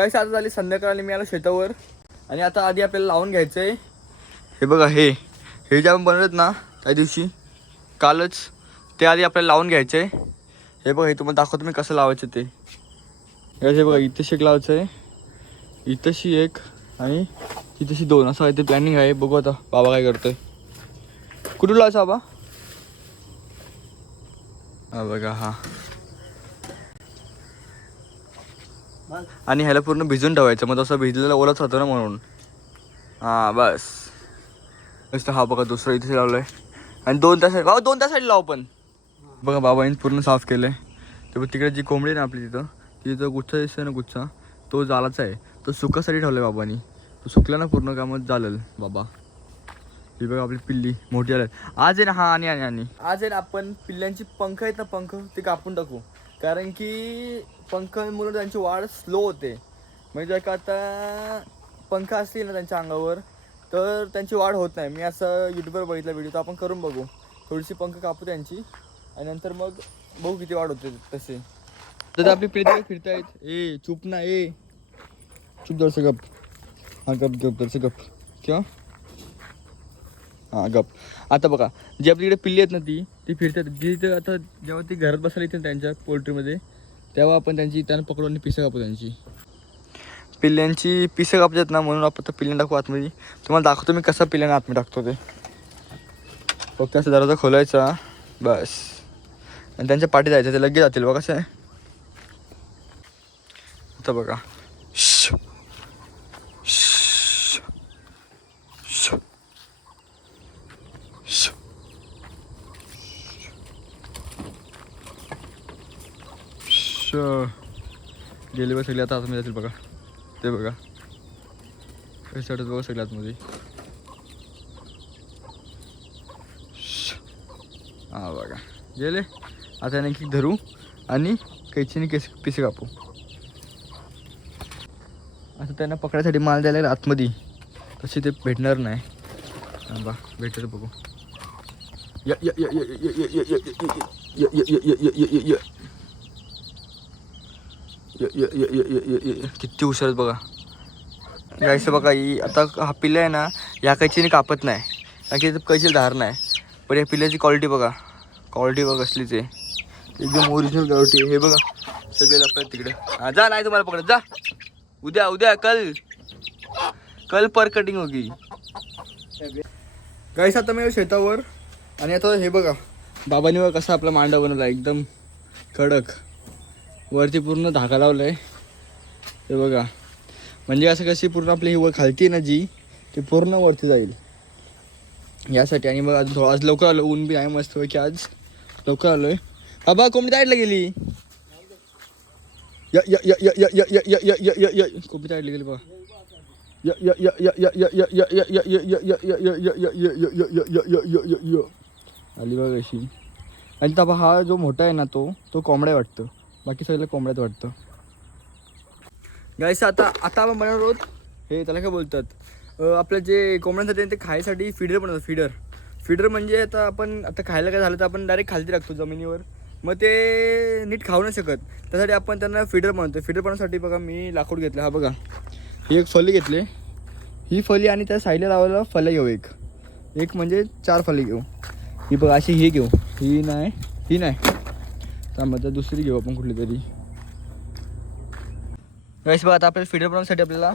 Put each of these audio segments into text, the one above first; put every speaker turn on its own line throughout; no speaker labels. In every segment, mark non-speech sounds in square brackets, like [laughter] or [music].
काही आता झाली संध्याकाळी मी आलो शेतावर. आणि आता आधी आपल्याला लावून घ्यायचं आहे हे बघा हे. हे जे आपण बनवत ना त्या दिवशी कालच ते आधी आपल्याला लावून घ्यायचं आहे हे बघा हे तुम्हाला दाखवतो मी कसं लावायचं ते. हे हे बघा इथंशी एक लावायचं आहे इथंशी एक आणि इथंशी दोन. असं आहे ते प्लॅनिंग आहे. बघू आता बाबा काय करतोय. कुठून लावायचं बाबा? हा बघा हा. आणि ह्याला पूर्ण भिजून ठेवायचं. मग तसं भिजलेलं ओलाच होतं ना म्हणून. हां बस. नुसतं हा बघा दुसरं इथे लावलं आहे आणि दोन तास बाबा दोन तास लाव पण. बघा बाबाईन पूर्ण साफ केलं आहे ते बघ तिकडे जी कोंबडी आहे ना आपली तिथं तिथं गुच्छा दिसतोय ना गुच्छा तो जालाचा आहे. तो सुकासाठी ठेवला आहे बाबांनी. तो सुकला ना पूर्ण कामात झालं बाबा. ही बघा आपली पिल्ली मोठी आली आज आहे ना हा आणि आणि आणि. आज आहे ना आपण पिल्ल्यांची पंख आहेत ना पंख ते कापून टाकू. कारण की पंखांमुळे त्यांची वाढ स्लो होते. म्हणजे का आता पंख असतील ना त्यांच्या अंगावर तर त्यांची वाढ होत नाही. मी असं यूट्यूबवर बघितला व्हिडिओ तर आपण करून बघू. थोडीशी पंख कापू त्यांची आणि नंतर मग बघू किती वाढ होते तसे. तर आपली पिढी फिरतायत. ए चूप ना ए. चूप जरसं गप. हा गप गप जरसं गप. किंवा? हां गप. आता बघा जी आपली इकडे पिल्ली आहेत ना ती ती फिरतात. जी ते आता जेव्हा ती घरात बसायला येते त्यांच्या पोल्ट्रीमध्ये तेव्हा आपण त्यांची त्यांना पकडून आणि पिसं कापू त्यांची. पिल्ल्यांची पिसं कापतात ना म्हणून आपण तर पिल्ल्या टाकू आतमध्ये. तुम्हाला दाखवतो मी कसा पिल्ल्याने आतमध्ये टाकतो ते. फक्त असं दरवाजा खोलायचा. बस. आणि त्यांच्या पाठी जायचं ते लगेच जातील बघा कसं आहे. आता बघा. श्श. गेले बघ सगळे आता आतमध्ये जातील बघा ते बघा कसे वाटत बघा सगळे आतमध्ये हा बघा गेले आता नक्की धरू आणि कैचीने केस पिसे कापू आता त्यांना पकडायसाठी माल द्यायला आतमध्ये तशी ते भेटणार नाही बा भेटत बघू य किती हुशार बघा. गायचं बघा ही आता हा पिल्ला आहे ना या कैचीने कापत नाही. कारण की कैची धार नाही. पण या पिल्ल्याची क्वालिटी बघा. क्वालिटी बघा असलीच आहे एकदम ओरिजिनल क्वालिटी हे बघा सगळे लपतात तिकडे. हा जा नाही तुम्हाला पकडत. जा. उद्या उद्या कल. कल पर कटिंग होगी. गाईस आता मी शेतावर. आणि आता हे बघा बाबांनी बघा कसा आपला मांडा बनवला. एकदम कडक. वरती पूर्ण धागा लावला आहे ते बघा म्हणजे असं कशी पूर्ण आपली ही खालती ना जी ती पूर्ण वरती जाईल यासाठी आणि मग आज आज लवकर आलो ऊन बी आहे मस्त की आज लवकर आलो आहे बाबा कोंबडी ताईडला गेली कोंबडी ताईडला गेली बाबा आली बघा अशी आणि तर हा जो मोठा आहे ना तो तो कोंबड्या वाटतो बाकी सगळं कोंबड्यात वाटतं. गायस आता आता आपण बनवणार आहोत. हे त्याला काय बोलतात? आपलं जे कोंबड्यांसाठी ते खायसाठी फिडर बनवतात फिडर फिडर म्हणजे आता आपण आता खायला काय झालं तर आपण डायरेक्ट खालती टाकतो जमिनीवर. मग ते नीट खाऊ नाही शकत. त्यासाठी आपण त्यांना फिडर बनवतो फिडर बनवण्यासाठी बघा मी लाकूड घेतलं. हा बघा. ही एक फली घेतली. ही फली आणि त्या साईडला लावायला फल्या घेऊ हो एक. एक म्हणजे चार फली घेऊ. ही बघा अशी ही घेऊ. ही नाही ही नाही. त्यामध्ये दुसरी घेऊ आपण कुठली तरी गाईस बघा आता आपल्याला फिडर बनवण्यासाठी आपल्याला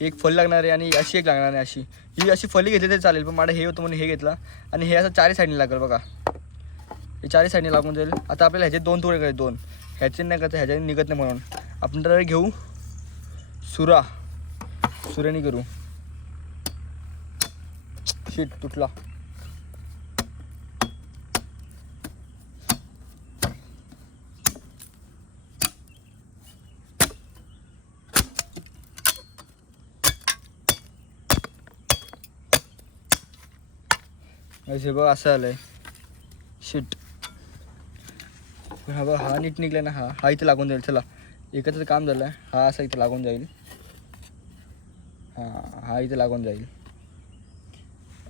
एक फल लागणार आहे आणि अशी एक लागणार आहे अशी. ही अशी फली घेतली तरी चालेल पण माझं हे होतं म्हणून हे घेतला. आणि हे असं चारही साईडने लागेल बघा. हे चारही साईडने लागून जाईल. आता आपल्याला ह्याचे दोन तुकडे करायचे दोन. ह्याचे नाही करता ह्याच्याने निघत नाही म्हणून. आपण तर घेऊ सुरा. सुऱ्याने करू. शीट तुटला. असे बघ असं आलंय. शिट हा बघ हा नीट निघला ना हा. हा इथे लागून जाईल चला. एकत्र काम झालं हा असा इथे लागून जाईल. हां हा इथे लागून जाईल.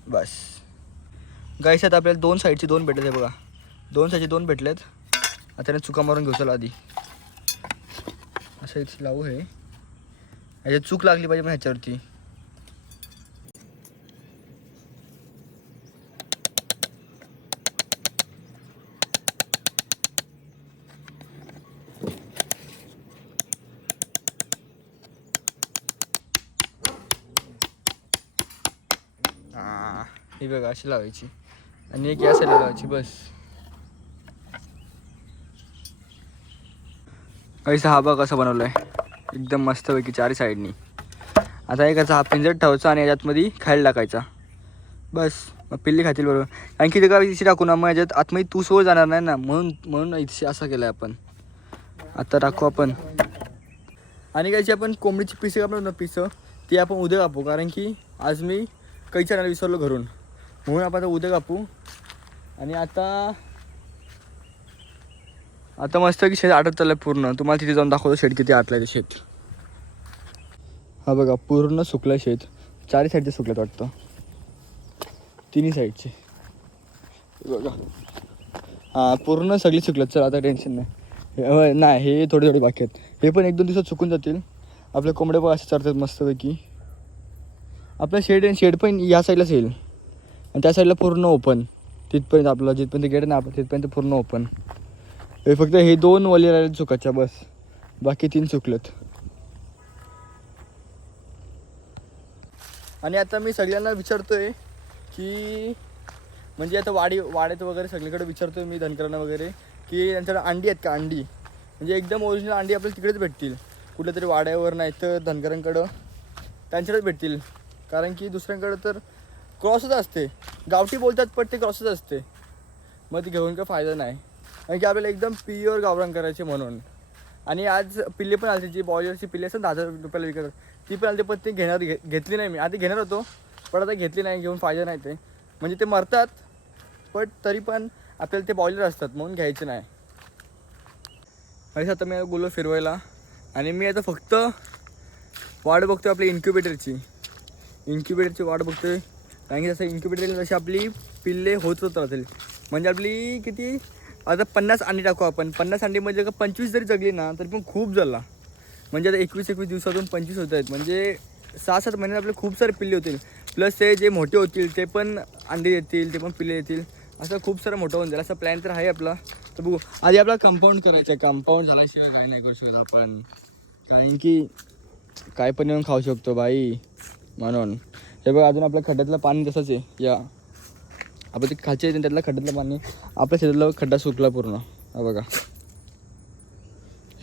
बस. गाईस आता आपल्याला दोन साईडचे दोन भेटले बघा. दोन साईडचे दोन भेटलेत. आता त्याने चुका मारून घेऊ चला आधी. असं इथे लावू हे. ह्याच्यात चूक लागली पाहिजे पण ह्याच्यावरती. ही बघा अशी लावायची. आणि एक या साईडला लावायची बस. ऐसा हा बघ कसा बनवलंय? एकदम मस्तपैकी चारी साईडनी आता एकाचा हा पिंजर ठेवायचा आणि याच्यात मध्ये खायला टाकायचा. बस मग पिल्ली खातील बरोबर. कारण की ते का इथे टाकू ना मग याच्यात आतमध्ये तू सोड जाणार नाही ना. म्हणून म्हणून इथे असं केलं आपण. आता टाकू आपण. आणि काही आपण कोंबडीची पिसे कापणार ना पिसं. ती आपण उद्या कापू. कारण की आज मी कैच्या विसरलो घरून. म्हणून आपण आता उद्या कापू. आणि आता आता मस्त की शेत आटत चाललं पूर्ण. तुम्हाला तिथे जाऊन दाखवतो शेत किती आटलं ते शेत. हा बघा पूर्ण सुकलं शेत. चारही साईडचे सुकलेत वाटतं. तिन्ही साईडचे बघा. हां पूर्ण सगळी सुकलं चल आता टेन्शन नाही. हे- होय, नाही हे थोडे थोडे बाकी आहेत. हे पण एक दोन दिवसात सुकून जातील. आपले कोंबडे पण असे चढतात मस्तपैकी. आपलं शेड आणि शेड पण या साईडलाच येईल. आणि त्या साईडला पूर्ण ओपन तिथपर्यंत आपलं जिथपर्यंत गेट ना आपण तिथपर्यंत पूर्ण ओपन हे फक्त हे दोन वली राहिले चुकाच्या बस. बाकी तीन चुकलेत. आणि आता मी सगळ्यांना विचारतोय की म्हणजे आता वाडी वाड्यात वगैरे सगळीकडे विचारतोय मी धनकरांना वगैरे की त्यांच्याकडे अंडी आहेत का? अंडी. म्हणजे एकदम ओरिजिनल अंडी आपल्याला तिकडेच भेटतील. कुठल्या तरी वाड्यावर नाही तर धनकरांकडं त्यांच्याकडेच भेटतील. कारण की दुसऱ्यांकडं तर क्रॉसच असते. गावठी बोलतात पण ते क्रॉसच असते. मग ती घेऊन काय फायदा नाही. कारण की आपल्याला एकदम प्युअर गावरान करायचे म्हणून. आणि आज पिल्ले पण आली जी बॉयलरची पिल्ले असतात दहा हजार रुपयाला विकत ती पण आली पण ती घेणार घे घेतली नाही मी. आधी घेणार होतो पण आता घेतली नाही घेऊन फायदा नाही ते. म्हणजे ते मरतात पण तरी पण आपल्याला ते बॉयलर असतात म्हणून घ्यायचे नाही. आणि आता मी बोललो फिरवायला. आणि मी आता फक्त वाट बघतोय आपली इन्क्युबेटरची इन्क्युबेटरची वाट बघतोय. कारण की जसं इन्क्युबेटर तशी आपली पिल्ले होत होत राहतील म्हणजे आपली किती आता पन्नास अंडी टाकू आपण. पन्नास अंडीमध्ये का पंचवीस जरी जगली ना तरी पण खूप झाला म्हणजे आता एकवीस एकवीस दिवसातून पंचवीस होत आहेत. म्हणजे सहा सात महिन्यात आपले खूप सारे पिल्ले होतील. प्लस ते जे मोठे होतील ते पण अंडी देतील ते पण पिल्ले देतील. असं खूप सारं मोठं होऊन जाईल. असा प्लॅन तर आहे आपला. तर बघू आधी आपला कंपाऊंड करायचं आहे. कंपाऊंड झाल्याशिवाय काही नाही करू शकत आपण. कारण की काय पण येऊन खाऊ शकतो बाई. म्हणून. हे बघा अजून आपल्या खड्ड्यातलं पाणी तसंच आहे. या. आपण ते खालचे येते त्यातलं खड्ड्यातलं पाणी आपल्या शेतातला खड्डा सुकला पूर्ण. हा बघा.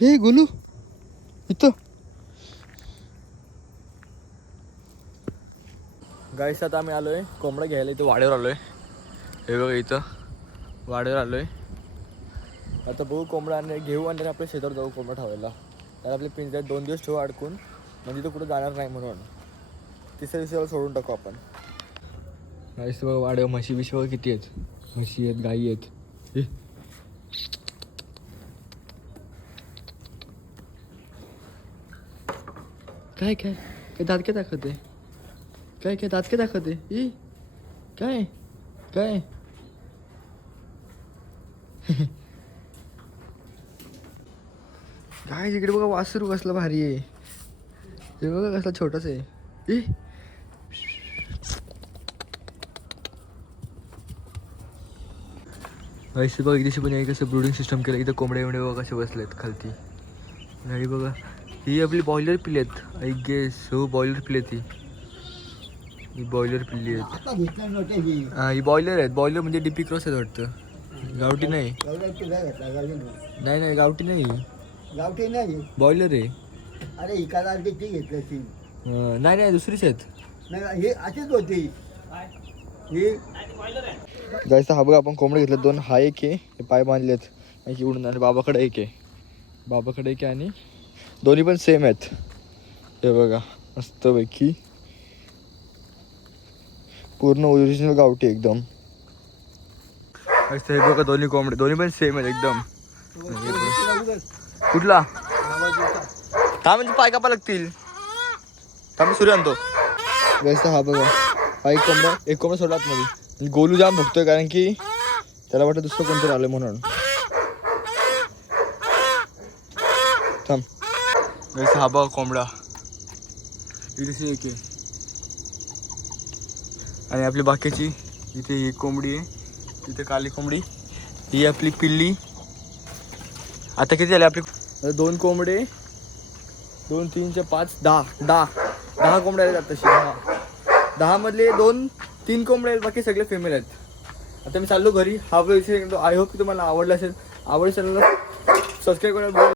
हे गोलू इथं. गाईस आता आम्ही आलो आहे कोंबडा घ्यायला. इथं वाड्यावर आहे हे बघा इथं वाड्यावर आलो आहे आता बघू कोंबडा आणि घेऊ आणि आपल्या शेतावर जाऊ कोंबडा ठेवायला. तर आपले पिंजऱ्यात दोन दिवस ठेवू अडकून. म्हणजे तो कुठं जाणार नाही म्हणून. तिसऱ्या दिवसाला सोडून टाकू आपण. गाईस बघा वाढव. म्हशी बिशी किती आहेत? म्हशी आहेत गाई आहेत. काय काय? काय दात दाखवते? काय काय दादके दाखवते? ई. काय? काय? [laughs] काय तिकडे बघा वासरू कसला भारी आहे. हे बघा कसला छोटाच आहे. ई. ऐसे बघा इथे पण कसं ब्रुडिंग सिस्टम केलं. इथं कोंबड्या बिंबड्या बघा कसे बसलेत खालती. आणि बघा ही आपली बॉयलर पिल्ली आहेत. आय गेस हो बॉयलर पिल्ली आहेत ही. ही बॉयलर पिल्ली आहेत.
ही.
हा बॉयलर आहेत. बॉयलर म्हणजे डीपी क्रॉस आहेत वाटतं. गावठी नाही.
नाही.
नाही. नाही गावठी नाही
गावठी नाही
बॉयलर आहे.
अरे इकाला ती घेतली ती
नाही नाही दुसरीच आहेत.
नाही हे अशीच होती. ही
जायचं हा बघा आपण कोंबडे घेतले दोन हा एक आहे हे पाय बांधलेत. आणि उडून आणि बाबाकडे एक आहे. बाबाकडे एक आहे आणि दोन्ही पण सेम आहेत. हे बघा मस्तपैकी. पूर्ण ओरिजिनल गावठी एकदम. हे बघा दोन्ही कोंबडे दोन्ही पण सेम आहेत एकदम. कुठला? हा म्हणजे पाय कापा लागतील. थांब सूर्य आणतो. व्यस्त हा बघा हा एक कोंबडा एक कोंबडा सोडला मध्ये गोलू जाम भुगतोय कारण की त्याला वाटतं दुसरं कोणतरी आलं म्हणून. थांब. हा बघा कोंबडा. इथे एक आहे. आणि आपली बाकीची इथे ही कोंबडी आहे. इथे काली कोंबडी. ही आपली पिल्ली. आता किती झाले आपली? दोन कोंबडे. दोन तीनचे पाच दहा. दहा. दहा कोंबड्या आहेत तशी दहा दहा मधले दोन तीन कोंबडे आहेत बाकी सगळे फिमेल आहेत. आता मी चाललो घरी. हा विषय आय होप की तुम्हाला आवडला असेल. आवड असेल सबस्क्राईब करा.